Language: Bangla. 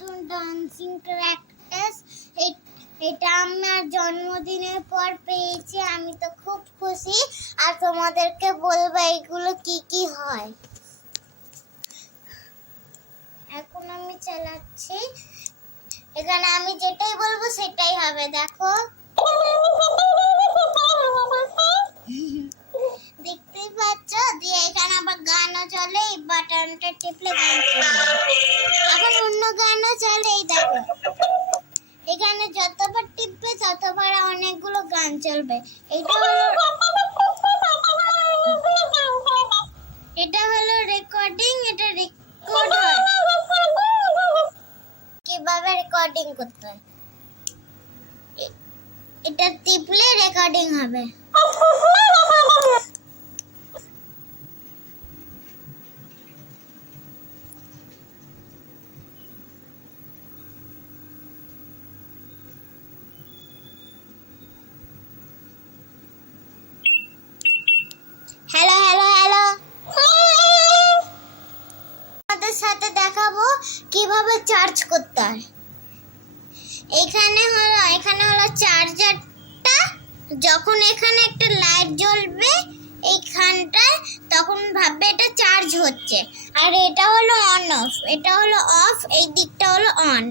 নতুন ডান্সিং প্র্যাকটিস এটা আমার জন্মদিনের পর পেয়েছি, আমি তো খুব খুশি। আর তোমাদেরকে বলব এগুলো কি কি হয়। এখন আমি চালাচ্ছি। এখানে আমি যেটাই বলব সেটাই হবে, দেখো। দেখতেই পাচ্ছ? দিয়ে এখানে আবার গানও চলে, এই বাটনটা টিপলে গান চলে এখানে যতবার টিপবে ততবার অনেকগুলো গান চলবে। এটা হলো এটা হলো রেকর্ডিং এটা রেকর্ড হয়। কীভাবে রেকর্ডিং করতে হয়? এটা টিপলে রেকর্ডিং হবে। আমাদের সাথে দেখাবো কীভাবে চার্জ করতে হয়। এখানে হলো এখানে হলো চার্জারটা যখন এখানে একটা লাইট জ্বলবে এইখানটায় তখন ভাববে এটা চার্জ হচ্ছে। আর এটা হলো অন অফ এটা হলো অফ এই দিকটা হলো অন